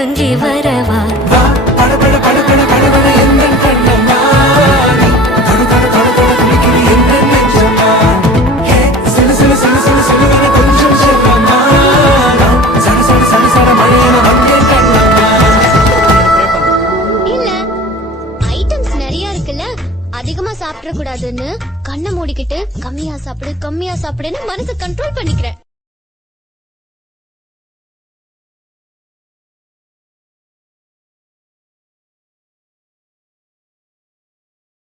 கொஞ்சி வரவா அதிகமா சாப்பிட கூடாதுன்னு கண்ணை மூடிக்கிட்டு கம்மியா சாப்பிடுன்னு மனசை கண்ட்ரோல் பண்ணிக்கிறேன்.